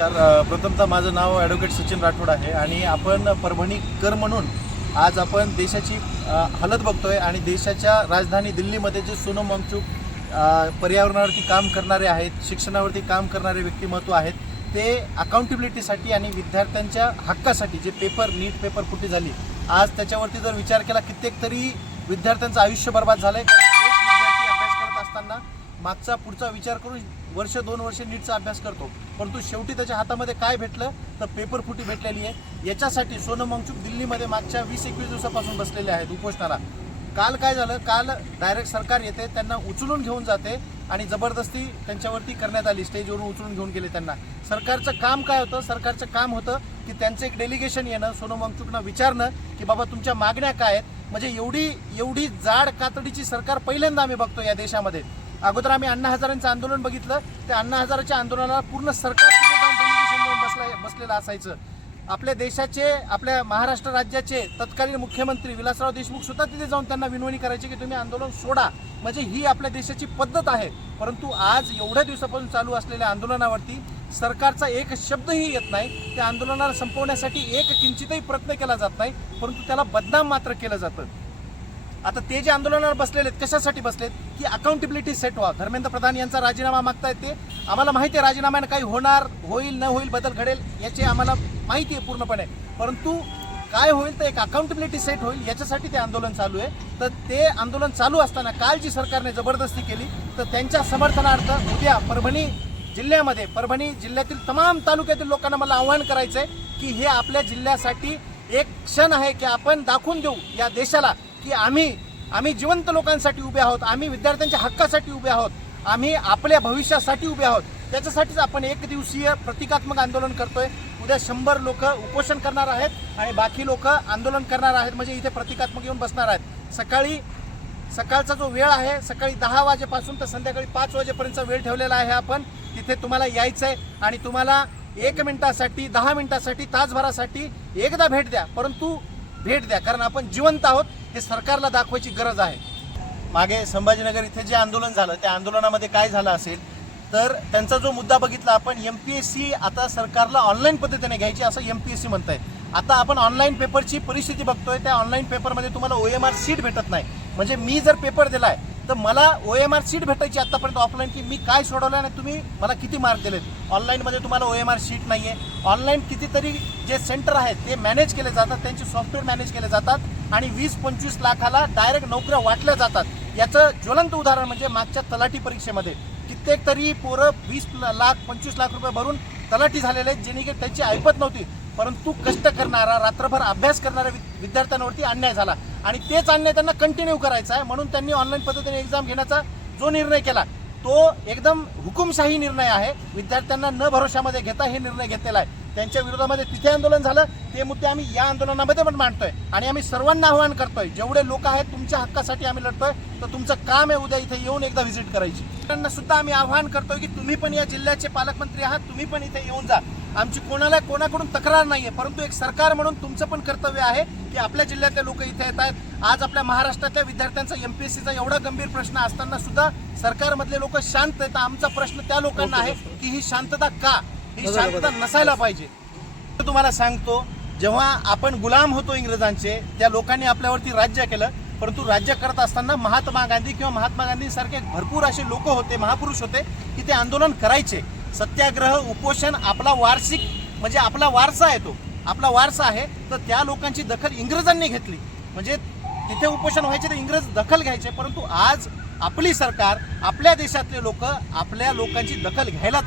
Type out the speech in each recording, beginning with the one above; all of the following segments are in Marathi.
प्रथमतः माझं नाव ॲडव्होकेट सचिन राठोड आहे आणि आपण परभणी कर म्हणून आज आपण देशाची हालत बघतोय आणि देशाच्या राजधानी दिल्लीमध्ये जे सोनम वांगचुक पर्यावरणावरती काम करणारे आहेत, शिक्षणावरती काम करणारे व्यक्तिमत्व आहेत, ते अकाउंटेबिलिटीसाठी आणि विद्यार्थ्यांच्या हक्कासाठी जे नीट पेपर फुटी झाली, आज त्याच्यावरती जर विचार केला कित्येक तरी विद्यार्थ्यांचं आयुष्य बर्बाद झालंय। एक विद्यार्थी अभ्यास करत असताना मागचा पुढचा विचार करून वर्ष 2 वर्ष नीटचा अभ्यास करतो, परंतु शेवटी त्याच्या हातामध्ये काय भेटलं तर पेपर फुटी भेटलेली आहे। याच्यासाठी सोनम वांगचुक दिल्लीमध्ये मागच्या 20-21 दिवसापासून बसलेले आहेत उपोषणाला। काल काय झालं, काल डायरेक्ट सरकार येते, त्यांना उचलून घेऊन जाते आणि जबरदस्ती त्यांच्यावरती करण्यात आली, स्टेजवरून उचलून घेऊन गेले त्यांना। सरकारचं काम काय होतं? सरकारचं काम होतं की त्यांचं एक डेलिगेशन येणं, सोनम वांगचुकना विचारणं की बाबा तुमच्या मागण्या काय आहेत। म्हणजे एवढी जाड कातडीची सरकार पहिल्यांदा आम्ही बघतो या देशामध्ये। अगोदर आम्ही अण्णा हजारेंचं आंदोलन बघितलं, त्या अण्णा हजारेच्या आंदोलनाला पूर्ण सरकार तिथे जाऊन डेलिगेशन घेऊन बसलेलं असायचं। आपल्या देशाचे, आपल्या महाराष्ट्र राज्याचे तत्कालीन मुख्यमंत्री विलासराव देशमुख सुद्धा तिथे जाऊन त्यांना विनवणी करायची की तुम्ही आंदोलन सोडा, म्हणजे ही आपल्या देशाची पद्धत आहे। परंतु आज एवढ्या दिवसापासून चालू असलेल्या आंदोलनावरती सरकारचा एक शब्दही येत नाही। त्या आंदोलनाला संपवण्यासाठी एक किंचितही प्रयत्न केला जात नाही, परंतु त्याला बदनाम मात्र केलं जातं। आता ते जे आंदोलनावर बसलेले आहेत, कशासाठी बसलेत की अकाउंटेबिलिटी सेट व्हा। धर्मेंद्र प्रधान यांचा राजीनामा मागतायत ते, आम्हाला माहिती आहे राजीनाम्याने काही होईल न होईल, बदल घडेल याचे आम्हाला माहिती आहे पूर्णपणे, परंतु काय होईल तर एक अकाउंटेबिलिटी सेट होईल याच्यासाठी ते आंदोलन चालू आहे। तर ते आंदोलन चालू असताना काल जी सरकारने जबरदस्ती केली, तर त्यांच्या समर्थनार्थ उद्या परभणी जिल्ह्यातील तमाम तालुक्यातील लोकांना मला आवाहन करायचं आहे की हे आपल्या जिल्ह्यासाठी एक क्षण आहे की आपण दाखवून देऊ या देशाला की आम्ही जिवंत लोकांसाठी उभे आहोत, आम्ही विद्यार्थ्यांच्या हक्कासाठी उभे आहोत, आम्ही आपल्या भविष्यासाठी उभे आहोत। त्याच्यासाठीच आपण एक दिवसीय प्रतिकात्मक आंदोलन करतोय। उद्या 100 लोक उपोषण करणार आहेत आणि बाकी लोक आंदोलन करणार आहेत, म्हणजे इथे प्रतिकात्मक येऊन बसणार आहेत। सकाळचा जो वेळ आहे, सकाळी 10 वाजेपासून तर संध्याकाळी 5 वाजेपर्यंतचा वेळ ठेवलेला आहे। आपण तिथे तुम्हाला यायचं आहे आणि तुम्हाला 1 मिनिटासाठी, 10 मिनिटासाठी, तासभरासाठी एकदा भेट द्या, परंतु भेट द्या, कारण आपण जिवंत आहोत हे सरकारला दाखवायची गरज आहे। मागे संभाजीनगर इथे जे आंदोलन झालं, त्या आंदोलनामध्ये काय झालं असेल तर त्यांचा जो मुद्दा बघितला आपण, MPSC आता सरकारला ऑनलाईन पद्धतीने घ्यायची असं MPSC म्हणत आहे। आता आपण ऑनलाईन पेपरची परिस्थिती बघतोय, त्या ऑनलाईन पेपरमध्ये तुम्हाला OMR सीट भेटत नाही। म्हणजे मी जर पेपर दिलाय तर मला OMR सीट भेटायची आतापर्यंत ऑफलाईन, की मी काय सोडवलं आणि तुम्ही मला किती मार्क दिलेत। ऑनलाईनमध्ये तुम्हाला OMR सीट नाही आहे। ऑनलाईन कितीतरी जे सेंटर आहेत ते मॅनेज केले जातात, त्यांचे सॉफ्टवेअर मॅनेज केले जातात आणि 20-25 लाखाला डायरेक्ट नोकऱ्या वाटल्या जातात। याचं ज्वलंत उदाहरण म्हणजे मागच्या तलाठी परीक्षेमध्ये कित्येक तरी पोरं 20 लाख 25 लाख रुपये भरून तलाठी झालेले आहेत, ज्यांनी त्यांची ऐपत नव्हती, परंतु कष्ट करणारा, रात्रभर अभ्यास करणाऱ्या विद्यार्थ्यांवरती अन्याय झाला आणि तेच अन्याय त्यांना कंटिन्यू करायचा आहे। म्हणून त्यांनी ऑनलाईन पद्धतीने एक्झाम घेण्याचा जो निर्णय केला तो एकदम हुकुमशाही निर्णय आहे। विद्यार्थ्यांना न भरोशामध्ये घेता हे निर्णय घेतलेला आहे। त्यांच्या विरोधामध्ये तिथे आंदोलन झालं, ते मुद्दे आम्ही या आंदोलनामध्ये पण मांडतोय आणि आम्ही सर्वांना आवाहन करतोय, जेवढे लोक आहेत तुमच्या हक्कासाठी आम्ही लढतोय, तर तुमचं काम आहे उद्या इथे येऊन एकदा व्हिजिट करायची। त्यांना सुद्धा आम्ही आवाहन करतोय की तुम्ही पण या जिल्ह्याचे पालकमंत्री आहात, तुम्ही पण इथे येऊन जा। आमची कोणाकडून तक्रार नाहीये, परंतु एक सरकार म्हणून तुमचं पण कर्तव्य आहे की आपल्या जिल्ह्यातले लोक इथे येत आहेत। आज आपल्या महाराष्ट्रातल्या विद्यार्थ्यांचा MPSCचा एवढा गंभीर प्रश्न असताना सुद्धा सरकारमधले लोक शांत आहेत। आमचा प्रश्न त्या लोकांना आहे की ही शांतता का, ही शांतता नसायला पाहिजे। तुम्हाला सांगतो, जेव्हा आपण गुलाम होतो इंग्रजांचे, त्या लोकांनी आपल्यावरती राज्य केलं, परंतु राज्य करत असताना महात्मा गांधी किंवा महात्मा गांधींसारखे भरपूर असे लोक होते, महापुरुष होते की ते आंदोलन करायचे। सत्याग्रह, उपोषण आपला वार्षिक म्हणजे आपला वारसा आहे, तो आपला वारसा आहे। तर त्या लोकांची दखल इंग्रजांनी घेतली, म्हणजे तिथे उपोषण व्हायचे तर इंग्रज दखल घ्यायचे, परंतु आज आपली सरकार, आपल्या देशातले लोक आपल्या लोकांची दखल घ्यायला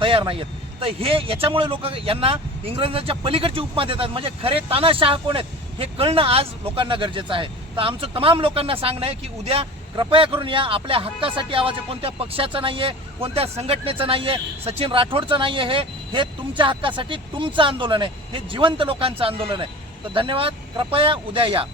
तयार नाही आहेत। तर हे याच्यामुळे लोक यांना इंग्रजांच्या पलीकडची उपमा देतात, म्हणजे खरे तानाशाह कोण आहेत हे कळणं आज लोकांना गरजेचं आहे। तर आमचं तमाम लोकांना सांगणं आहे की उद्या कृपया करून या, आपल्या हक्कासाठी आवाज आहे, कोणत्या पक्षाचं नाहीये, कोणत्या संघटनेचं नाहीये, सचिन राठोडचं नाहीये, हे तुमच्या हक्कासाठी तुमचं आंदोलन आहे, हे जिवंत लोकांचं आंदोलन आहे। तर धन्यवाद, कृपया उद्या या।